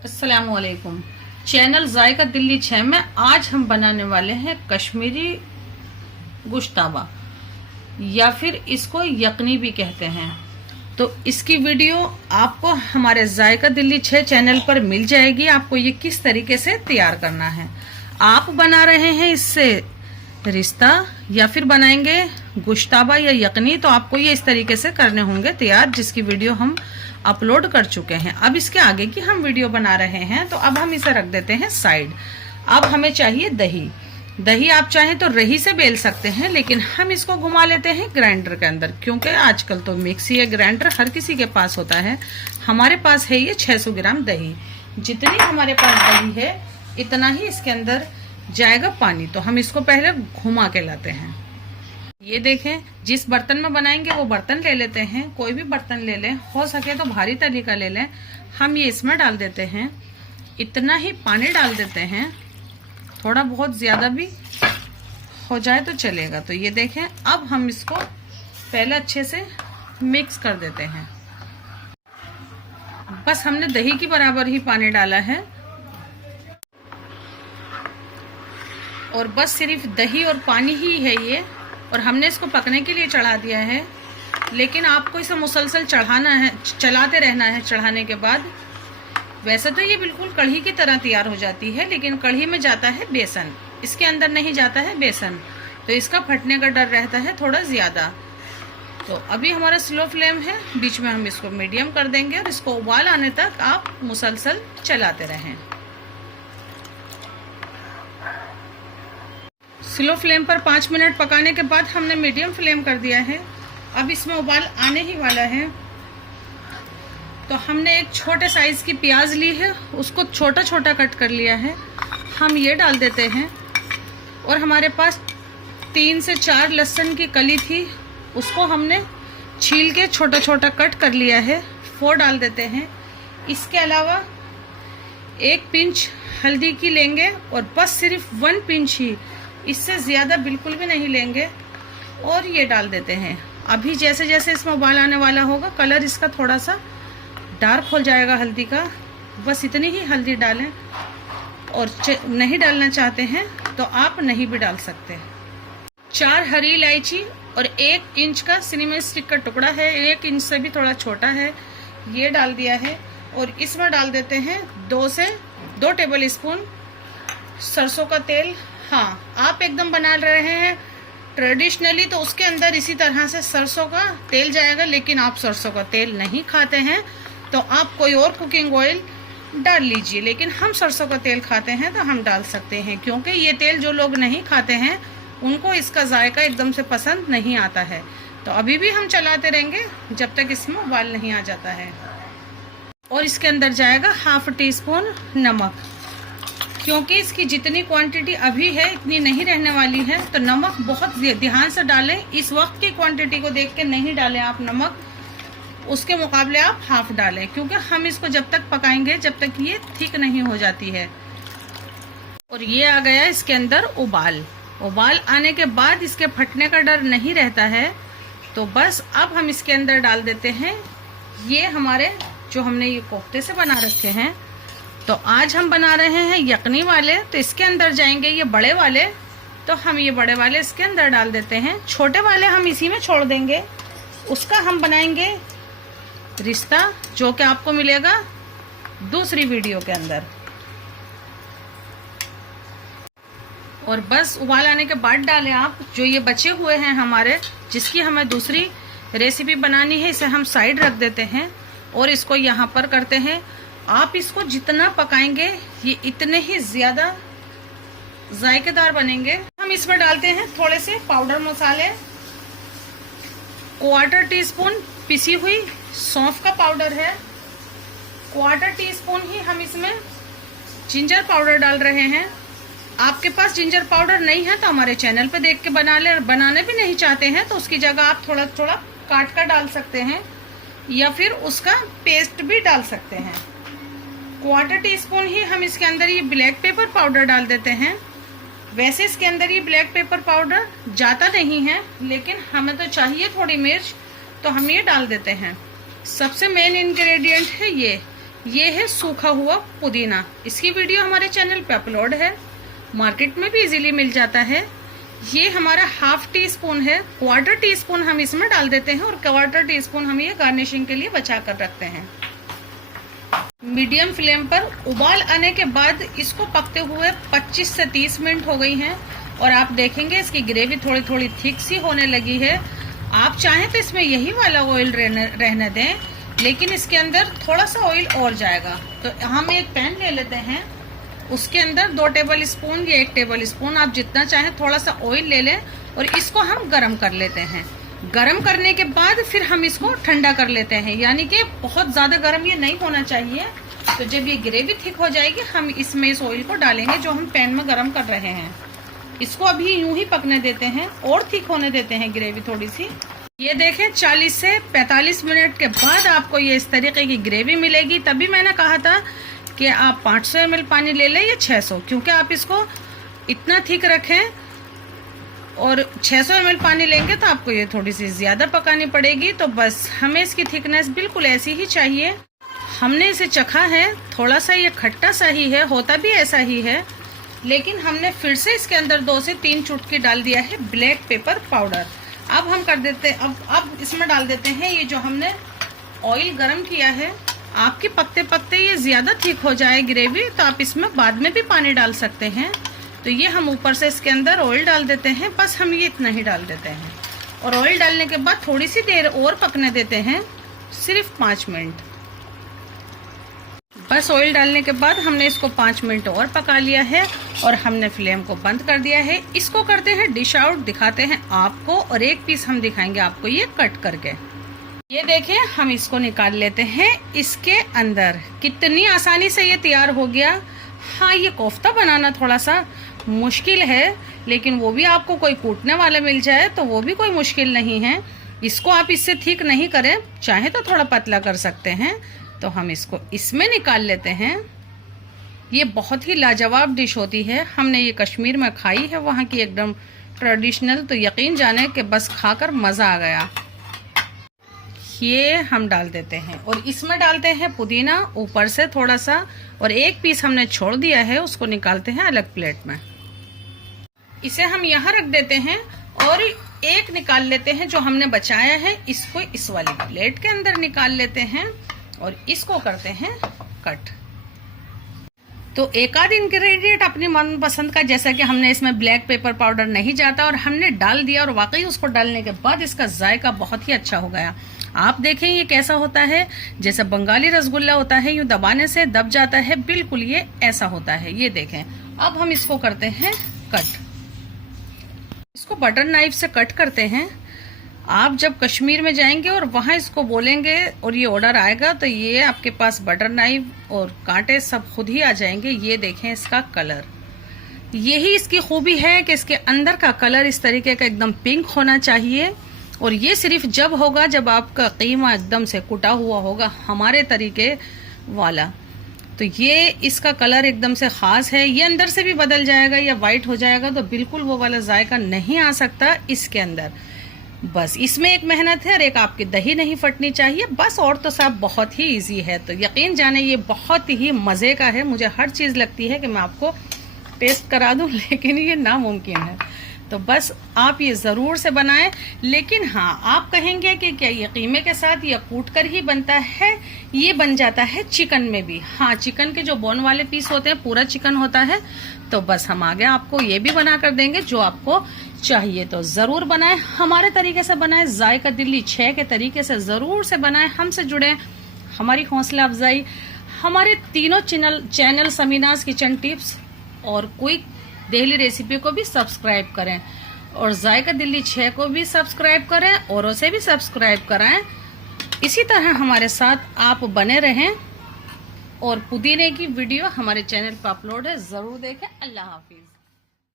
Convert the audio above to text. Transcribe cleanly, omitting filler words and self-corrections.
अस्सलामुअलैकुम। चैनल जायका दिल्ली 6 में आज हम बनाने वाले हैं कश्मीरी गोश्ताबा या फिर इसको यकनी भी कहते हैं। तो इसकी वीडियो आपको हमारे जायका दिल्ली 6 चैनल पर मिल जाएगी। आपको ये किस तरीके से तैयार करना है। आप बना रहे हैं इससे रिश्ता या फिर बनाएंगे गोश्ताबा या यकनी, तो आपको ये इस तरीके से करने होंगे तैयार, जिसकी वीडियो हम अपलोड कर चुके हैं। अब इसके आगे की हम वीडियो बना रहे हैं, तो अब हम इसे रख देते हैं साइड। अब हमें चाहिए दही। दही आप चाहें तो रही से बेल सकते हैं, लेकिन हम इसको घुमा लेते हैं ग्राइंडर के अंदर, क्योंकि आजकल तो मिक्सी या ग्राइंडर हर किसी के पास होता है। हमारे पास है ये 600 ग्राम दही। जितनी हमारे पास दही है इतना ही इसके अंदर जाएगा पानी। तो हम इसको पहले घुमा के लाते हैं। ये देखें, जिस बर्तन में बनाएंगे वो बर्तन ले लेते हैं। कोई भी बर्तन ले लें, हो सके तो भारी तली का ले लें। हम ये इसमें डाल देते हैं। इतना ही पानी डाल देते हैं, थोड़ा बहुत ज्यादा भी हो जाए तो चलेगा। तो ये देखें, अब हम इसको पहले अच्छे से मिक्स कर देते हैं। बस हमने दही की बराबर ही पानी डाला है और बस सिर्फ दही और पानी ही है ये, और हमने इसको पकने के लिए चढ़ा दिया है। लेकिन आपको इसे मुसलसल चढ़ाना है, चलाते रहना है। चढ़ाने के बाद वैसे तो ये बिल्कुल कढ़ी की तरह तैयार हो जाती है, लेकिन कढ़ी में जाता है बेसन, इसके अंदर नहीं जाता है बेसन, तो इसका फटने का डर रहता है थोड़ा ज्यादा। तो अभी हमारा स्लो फ्लेम है, बीच में हम इसको मीडियम कर देंगे और इसको उबाल आने तक आप मुसलसल चलाते रहें। स्लो फ्लेम पर 5 मिनट पकाने के बाद हमने मीडियम फ्लेम कर दिया है। अब इसमें उबाल आने ही वाला है। तो हमने एक छोटे साइज की प्याज ली है, उसको छोटा छोटा कट कर लिया है। हम ये डाल देते हैं। और हमारे पास 3 से 4 लहसुन की कली थी, उसको हमने छील के छोटा छोटा कट कर लिया है, वो डाल देते हैं। इसके अलावा 1 पिंच हल्दी की लेंगे और बस सिर्फ 1 पिंच ही, इससे ज्यादा बिल्कुल भी नहीं लेंगे, और ये डाल देते हैं। अभी जैसे जैसे इसमें उबाल आने वाला होगा, कलर इसका थोड़ा सा डार्क हो जाएगा हल्दी का। बस इतनी ही हल्दी डालें, और नहीं डालना चाहते हैं तो आप नहीं भी डाल सकते। 4 हरी इलायची और 1 इंच का सिनेमा स्टिक का टुकड़ा है, 1 इंच से भी थोड़ा छोटा है, ये डाल दिया है। और इसमें डाल देते हैं 2 टेबल स्पून सरसों का तेल। हाँ, आप एकदम बना रहे हैं ट्रेडिशनली तो उसके अंदर इसी तरह से सरसों का तेल जाएगा, लेकिन आप सरसों का तेल नहीं खाते हैं तो आप कोई और कुकिंग ऑयल डाल लीजिए। लेकिन हम सरसों का तेल खाते हैं तो हम डाल सकते हैं, क्योंकि ये तेल जो लोग नहीं खाते हैं उनको इसका जायका एकदम से पसंद नहीं आता है। तो अभी भी हम चलाते रहेंगे जब तक इसमें उबाल नहीं आ जाता है। और इसके अंदर जाएगा 1/2 टीस्पून नमक, क्योंकि इसकी जितनी क्वांटिटी अभी है इतनी नहीं रहने वाली है। तो नमक बहुत ध्यान से डालें, इस वक्त की क्वांटिटी को देख के नहीं डालें आप नमक, उसके मुकाबले आप 1/2 डालें, क्योंकि हम इसको जब तक पकाएंगे जब तक ये ठीक नहीं हो जाती है। और ये आ गया इसके अंदर उबाल आने के बाद इसके फटने का डर नहीं रहता है। तो बस अब हम इसके अंदर डाल देते हैं ये हमारे जो हमने ये कोफ्ते से बना रखे हैं। तो आज हम बना रहे हैं यकनी वाले, तो इसके अंदर जाएंगे ये बड़े वाले। तो हम ये बड़े वाले इसके अंदर डाल देते हैं, छोटे वाले हम इसी में छोड़ देंगे। उसका हम बनाएंगे रिश्ता, जो कि आपको मिलेगा दूसरी वीडियो के अंदर। और बस उबाल आने के बाद डालें आप। जो ये बचे हुए हैं हमारे, जिसकी हमें दूसरी रेसिपी बनानी है, इसे हम साइड रख देते हैं और इसको यहाँ पर करते हैं। आप इसको जितना पकाएंगे ये इतने ही ज्यादा जायकेदार बनेंगे। हम इसमें डालते हैं थोड़े से पाउडर मसाले, 1/4 टीस्पून पिसी हुई सौंफ का पाउडर है, 1/4 टीस्पून ही हम इसमें जिंजर पाउडर डाल रहे हैं। आपके पास जिंजर पाउडर नहीं है तो हमारे चैनल पे देख के बना ले। बनाने भी नहीं चाहते हैं तो उसकी जगह आप थोड़ा थोड़ा काट कर डाल सकते हैं, या फिर उसका पेस्ट भी डाल सकते हैं। 1/4 टीस्पून ही हम इसके अंदर ये ब्लैक पेपर पाउडर डाल देते हैं। वैसे इसके अंदर ये ब्लैक पेपर पाउडर जाता नहीं है, लेकिन हमें तो चाहिए थोड़ी मिर्च, तो हम ये डाल देते हैं। सबसे मेन इंग्रेडिएंट है ये है सूखा हुआ पुदीना। इसकी वीडियो हमारे चैनल पे अपलोड है, मार्केट में भी इजीली मिल जाता है। ये हमारा हाफ टी स्पून है, क्वार्टर टी स्पून हम इसमें डाल देते हैं और क्वार्टर टी स्पून हम ये गार्निशिंग के लिए बचा कर रखते हैं। मीडियम फ्लेम पर उबाल आने के बाद इसको पकते हुए 25 से 30 मिनट हो गई हैं और आप देखेंगे इसकी ग्रेवी थोड़ी थोड़ी थिक सी होने लगी है। आप चाहें तो इसमें यही वाला ऑयल रहने दें, लेकिन इसके अंदर थोड़ा सा ऑयल और जाएगा। तो हम एक पैन ले लेते हैं, उसके अंदर 2 टेबल स्पून या 1 टेबल स्पून आप जितना चाहें थोड़ा सा ऑयल ले लें और इसको हम गरम कर लेते हैं। गरम करने के बाद फिर हम इसको ठंडा कर लेते हैं, यानी कि बहुत ज्यादा गरम ये नहीं होना चाहिए। तो जब ये ग्रेवी थिक हो जाएगी हम इसमें इस ऑयल को डालेंगे जो हम पैन में गरम कर रहे हैं। इसको अभी यूं ही पकने देते हैं और थिक होने देते हैं ग्रेवी थोड़ी सी। ये देखें 40 से 45 मिनट के बाद आपको ये इस तरीके की ग्रेवी मिलेगी। तभी मैंने कहा था कि आप 500 ml पानी ले लें या 600, क्योंकि आप इसको इतना थिक रखें और 600 ml पानी लेंगे तो आपको ये थोड़ी सी ज्यादा पकानी पड़ेगी। तो बस हमें इसकी थिकनेस बिल्कुल ऐसी ही चाहिए। हमने इसे चखा है, थोड़ा सा ये खट्टा सा ही है, होता भी ऐसा ही है, लेकिन हमने फिर से इसके अंदर 2 से 3 चुटकी डाल दिया है ब्लैक पेपर पाउडर। अब हम कर देते अब इसमें डाल देते हैं ये जो हमने ऑयल गरम किया है। आपकी पकते पकते ये ज्यादा थिक हो जाए ग्रेवी तो आप इसमें बाद में भी पानी डाल सकते हैं। तो ये हम ऊपर से इसके अंदर ऑयल डाल देते हैं, बस हम ये इतना ही डाल देते हैं और ऑयल डालने के बाद थोड़ी सी देर और पकने देते हैं, सिर्फ 5 मिनट। बस ऑयल डालने के बाद हमने इसको 5 मिनट और पका लिया है और हमने फ्लेम को बंद कर दिया है। इसको करते हैं डिश आउट, दिखाते हैं आपको और एक पीस हम दिखाएंगे आपको ये कट करके। ये देखें हम इसको निकाल लेते हैं। इसके अंदर कितनी आसानी से ये तैयार हो गया। हाँ, ये कोफ्ता बनाना थोड़ा सा मुश्किल है, लेकिन वो भी आपको कोई कूटने वाला मिल जाए तो वो भी कोई मुश्किल नहीं है। इसको आप इससे थिक नहीं करें, चाहे तो थोड़ा पतला कर सकते हैं। तो हम इसको इसमें निकाल लेते हैं। ये बहुत ही लाजवाब डिश होती है, हमने ये कश्मीर में खाई है, वहाँ की एकदम ट्रेडिशनल। तो यकीन जाने कि बस खाकर मज़ा आ गया। ये हम डाल देते हैं और इसमें डालते हैं पुदीना ऊपर से थोड़ा सा, और एक पीस हमने छोड़ दिया है उसको निकालते हैं अलग प्लेट में। इसे हम यहाँ रख देते हैं और एक निकाल लेते हैं जो हमने बचाया है, इसको इस वाली प्लेट के अंदर निकाल लेते हैं और इसको करते हैं कट। तो एक आध इंग्रेडिएंट अपनी मनपसंद का, जैसा कि हमने इसमें ब्लैक पेपर पाउडर नहीं जाता और हमने डाल दिया और वाकई उसको डालने के बाद इसका जायका बहुत ही अच्छा हो गया। आप देखें ये कैसा होता है, जैसे बंगाली रसगुल्ला होता है, यूं दबाने से दब जाता है, बिल्कुल ये ऐसा होता है। ये देखें। अब हम इसको करते हैं कट। इसको बटर नाइफ से कट करते हैं। आप जब कश्मीर में जाएंगे और वहां इसको बोलेंगे और ये ऑर्डर आएगा तो ये आपके पास बटर नाइफ और कांटे सब खुद ही आ जाएंगे। ये देखें इसका कलर, यही इसकी खूबी है कि इसके अंदर का कलर इस तरीके का एकदम पिंक होना चाहिए। और ये सिर्फ जब होगा जब आपका कीमा एकदम से कुटा हुआ होगा हमारे तरीके वाला। तो ये इसका कलर एकदम से खास है। ये अंदर से भी बदल जाएगा या वाइट हो जाएगा तो बिल्कुल वो वाला जायका नहीं आ सकता इसके अंदर। बस इसमें एक मेहनत है और एक आपकी दही नहीं फटनी चाहिए बस, और तो सब बहुत ही इजी है। तो यकीन जाने ये बहुत ही मज़े का है। मुझे हर चीज़ लगती है कि मैं आपको टेस्ट करा दूं, लेकिन ये नामुमकिन है। तो बस आप ये ज़रूर से बनाएं। लेकिन हाँ, आप कहेंगे कि क्या ये कीमे के साथ या कूट कर ही बनता है? ये बन जाता है चिकन में भी। हाँ, चिकन के जो बोन वाले पीस होते हैं, पूरा चिकन होता है। तो बस हम आगे आपको ये भी बना कर देंगे जो आपको चाहिए। तो ज़रूर बनाएं, हमारे तरीके से बनाएं, जायका दिल्ली 6 के तरीके से ज़रूर से बनाएं। हमसे जुड़ें, हमारी हौसला अफजाई, हमारे तीनों चैनल समीनाज किचन टिप्स और क्विक डेली रेसिपी को भी सब्सक्राइब करें और जायका दिल्ली 6 को भी सब्सक्राइब करें, औरों से भी सब्सक्राइब कराएं। इसी तरह हमारे साथ आप बने रहें और पुदीने की वीडियो हमारे चैनल पर अपलोड है, ज़रूर देखें। अल्लाह हाफिज़।